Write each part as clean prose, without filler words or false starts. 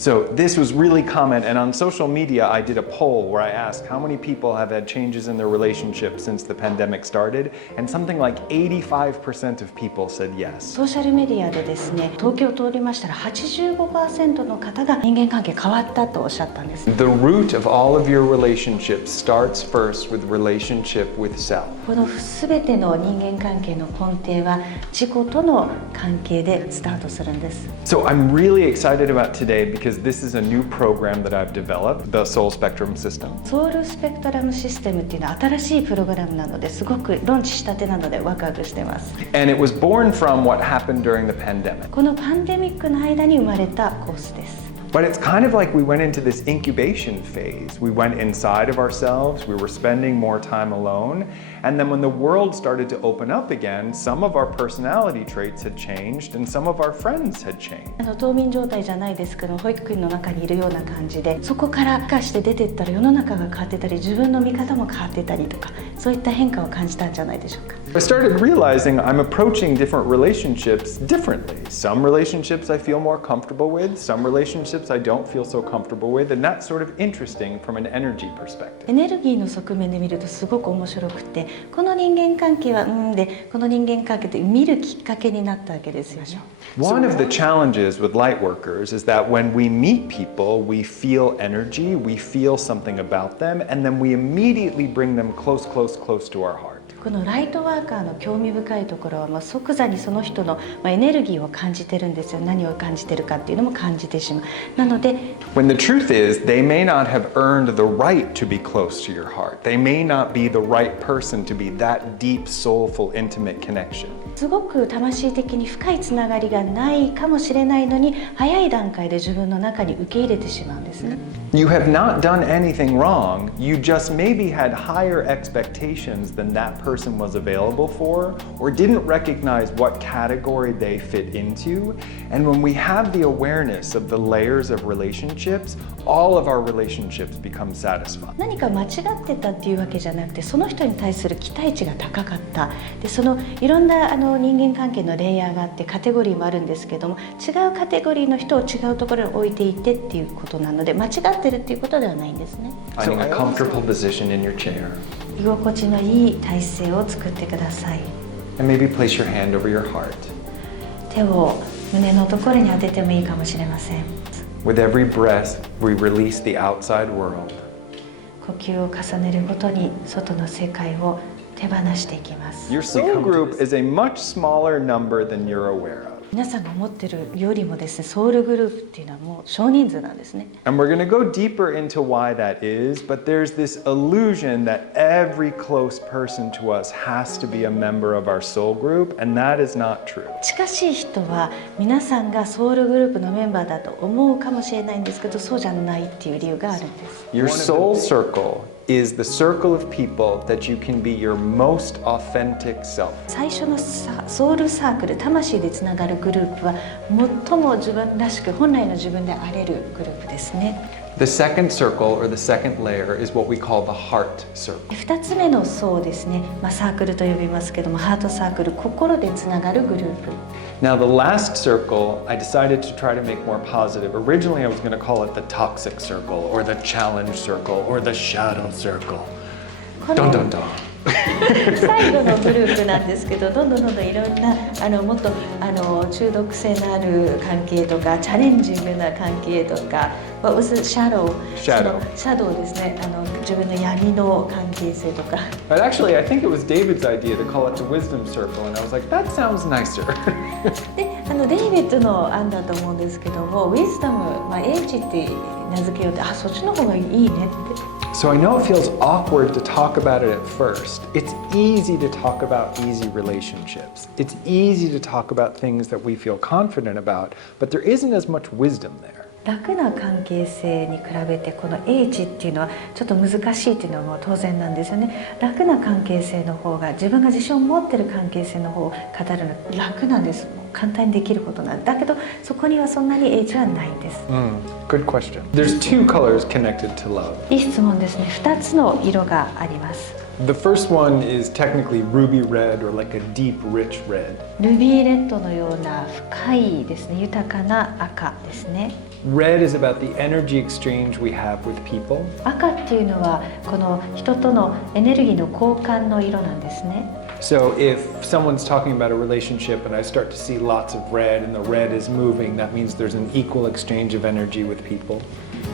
So this was really common, and on social media I did a poll where I asked how many people have had changes in their relationship since the pandemic started, and something like 85% of people said yes. ソーシャルメディアでですね、統計を通りましたら 85% の方が人間関係変わったとおっしゃったんです。The root of all of your relationships starts first with relationship with self. このすべての人間関係の根底は自己との関係でスタートするんです。So I'm really excited about today because this is a new program that I've developed, the Soul Spectrum System. ソウルスペクトラムシステムっていうのは新しいプログラムなのですごくローンチしたてなのでワクワクしてます。And it was born from what happened during the pandemic. このパンデミックの間に生まれたコースです。But it's kind of like we went into this incubation phase. We went inside of ourselves, we were spending more time alone, and then when the world started to open up again, some of our personality traits had changed and some of our friends had changed. 冬眠状態じゃないですけど保育園の中にいるような感じでそこから孵化して出てったら世の中が変わってたり自分の見方も変わってたりとかそういった変化を感じたんじゃないでしょうか。I started realizing I'm approaching different relationships differently. Some relationships I feel more comfortable with, some relationships I don't feel so comfortable with, and that's sort of interesting from an energy perspective. エネルギーの側面で見るとすごく面白くてこの人間関係はでこの人間関係って見るきっかけになったわけですよね。One of the challenges with light workers is that when we meet people, we feel energy, we feel something about them, and then we immediately bring them close to our heart. このライトワーカーの興味深いところは、即座にその人の、エネルギーを感じてるんですよ。何を感じてるかっていうのも感じてしまう。なので When the truth is, they may not have earned the right to be close to your heart. They may not be the right person to be that deep, soulful, intimate connection. すごく魂的に深いつながりがないかもしれないのに早い段階で自分の中に受け入れてしまうんですね。You have not done anything wrong. You just maybe had higher expectations than that person was available for, or didn't recognize what category they fit into. And when we have the awareness of the layers of relationships, all of our relationships become satisfying. 何か間違ってたっていうわけじゃなくて、その人に対する期待値が高かった。で、そのいろんな人間関係のレイヤーがあってカテゴリーもあるんですけども、違うカテゴリーの人を違うところに置いていてっていうことなので、間違ってるっていうことではないんですね。Finding a comfortable position in your chair. 居心地のいい体勢を作ってください。And maybe place your hand over your heart. 手を胸のところに当ててもいいかもしれません。With every breath, we release the outside world. 呼吸を重ねるごとに外の世界を手放していきます。 Your soul group is a much smaller number than you're aware of. 皆さんが思ってるよりもですね、ソウルグループっていうのはもう少人数なんですね。And we're going to go deeper into why that is, but there's this illusion that every close person to us has to be a member of our soul group, and that is not true. 近しい人は皆さんがソウルグループのメンバーだと思うかもしれないんですけど、そうじゃないっていう理由があるんです。Your soul circle is the circle of people that you can be your most authentic self. 最初のソウルサークル、魂でつながるグループは最も自分らしく本来の自分であれるグループですね。The second circle or the second layer is what we call the heart circle. 2つ目の層ですね、サークルと呼びますけども、ハートサークル、心でつながるグループ。Now the last circle, I decided to try to make more positive. Originally I was going to call it the toxic circle or the challenge circle or the shadow circle. Dun dun dun. 最後のグループなんですけど、どんどんいろんなもっと中毒性のある関係とかチャレンジングな関係とか、What was the shadow? シャドウですね。自分の闇の関係性とか。But actually, I think it was David's idea to call it the wisdom circle, and I was like, that sounds nicer. で、デイビッドの案だと思うんですけども、Wisdom、英知って名付けようって、そっちの方がいいねって。So I know it feels awkward to talk about it at first. It's easy to talk about easy relationships. It's easy to talk about things that we feel confident about, but there isn't as much wisdom there. 楽な関係性に比べてこの英知っていうのはちょっと難しいっていうのはもう当然なんですよね。楽な関係性の方が自分が自信を持ってる関係性の方を語るの楽なんです。簡単にできることなんだけどそこにはそんなに英知はないんです。Good question. There's two colors connected to love. いい質問ですね。2つの色があります。The first one is technically ruby red or like a deep, rich red. ルビーレッドのような深いですね、豊かな赤ですね。Red is about the energy exchange we have with people. 赤っていうのはこの人とのエネルギーの交換の色なんですね。So if someone's talking about a relationship and I start to see lots of red and the red is moving, that means there's an equal exchange of energy with people.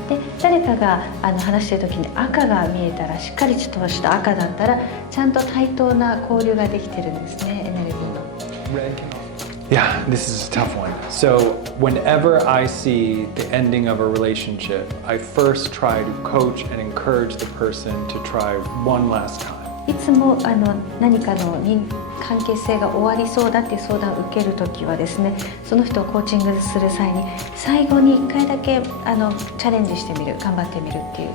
で誰かが話している時に赤が見えたら、しっかりとした赤だったらちゃんと対等な交流ができてるんですね、エネルギーの。Yeah, this is a tough one. So whenever I see the ending of a relationship, I first try to coach and encourage the person to try one last time. いつも何かの関係性が終わりそうだっていう相談を受けるときはですね、その人をコーチングする際に最後に1回だけチャレンジしてみる、頑張ってみるっていう。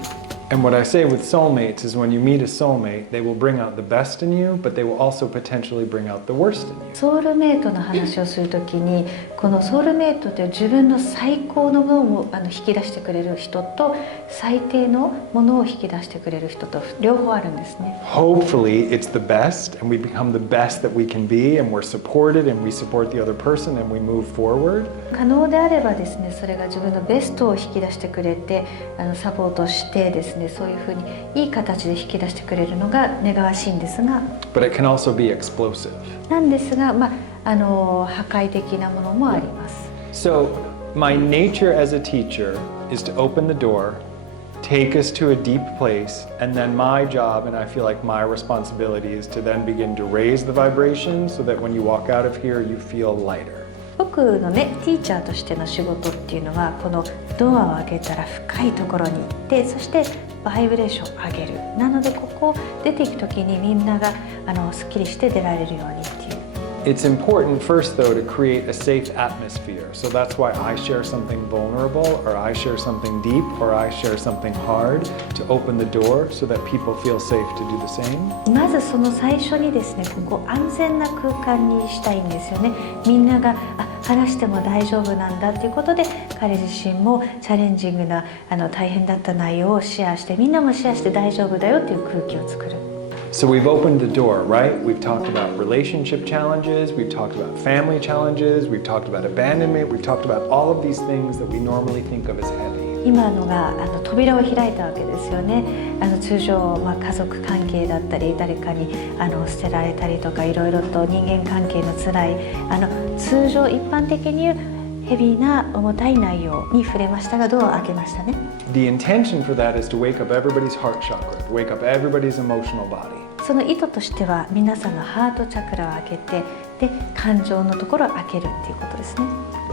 And what I say with soulmates is when you meet a soulmate, they will bring out the best in you, but they will also potentially bring out the worst in you. ソウルメイトの話をするときに、このソウルメイトという自分の最高の部分を引き出してくれる人と、最低のものを引き出してくれる人と両方あるんですね。Hopefully it's the best and we become the best that we can be and we're supported and we support the other person and we move forward. 可能であればですね、それが自分のベストを引き出してくれて、サポートしてですね、そういうふうにいい形で引き出してくれるのが願わしいんですが、But it can also be explosive. なんですが、破壊的なものもあります。So my nature as a teacher is to open the door, take us to a deep place, and then my job, and I feel like my responsibility, is to then begin to raise the vibration so that when you walk out of here, you feel lighter. 僕のね、ティーチャーとしての仕事っていうのは、このドアを開けたら深いところに行って、そしてバイブレーションを上げる。なのでここを出ていくときにみんながすっきりして出られるようにっていう。It's important first though to create a safe atmosphere. So that's why I share something vulnerable or I share something deep or I share something hard to open the door so that people feel safe to do the same. まずその最初にですね、ここ安全な空間にしたいんですよね。みんなが話しても大丈夫なんだっていうことで、彼自身もチャレンジングな大変だった内容をシェアして、みんなもシェアして大丈夫だよっていう空気を作る。So we've opened the door, right? We've talked about relationship challenges, we've talked about family challenges, we've talked about abandonment, we've talked about all of these things that we normally think of as heavy. 今のが扉を開いたわけですよね。通常、家族関係だったり、誰かに捨てられたりとか、いろいろと人間関係のつらい通常一般的に言うヘビーな重たい内容に触れましたが、ドアを開けましたね。The intention for that is to wake up everybody's heart chakra, to wake up everybody's emotional body. その意図としては、皆さんのハートチャクラを開けて、で感情のところを開けるっていうことですね。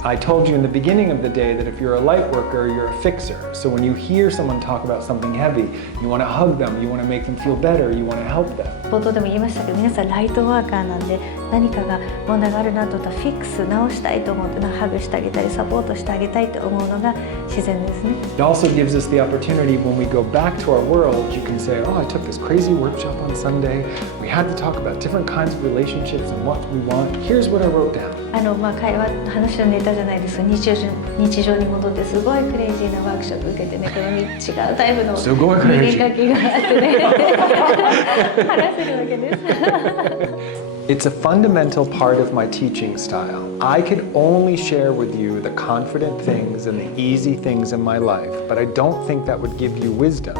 I told you in the beginning of the day that if you're a light worker, you're a fixer. So when you hear someone talk about something heavy, you want to hug them, you want to make them feel better, you want to help them. 冒頭でも言いましたけど、皆さんライトワーカーなんで、何かが問題があるなと思ったらフィックス直したいと思ってハグしてあげたりサポートしてあげたいと思うのが自然ですね。It also gives us the opportunity when we go back to our world, you can say, oh, I took this crazy workshop on Sunday. We had to talk about different kinds of relationships and what we want. Here's what I wrote down. 話のネタじゃないです。日常に戻ってすごいクレイジーなワークショップ受けてね、この違うタイプの人間関係があってね話せるわけです。It's a fundamental part of my teaching style. I could only share with you the confident things and the easy things in my life, but I don't think that would give you wisdom.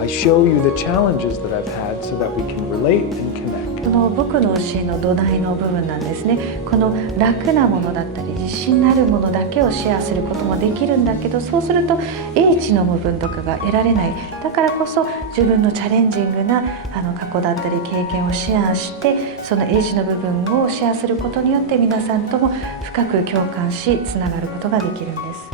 I show you the challenges that I've had so that we can relate and connect. その僕の教えの土台の部分なんですね。この楽なものだったり自信のあるものだけをシェアすることもできるんだけど、そうすると英知の部分とかが得られない。だからこそ自分のチャレンジングな過去だったり経験をシェアして、その英知の部分をシェアすることによって皆さんとも深く共感しつながることができるんです。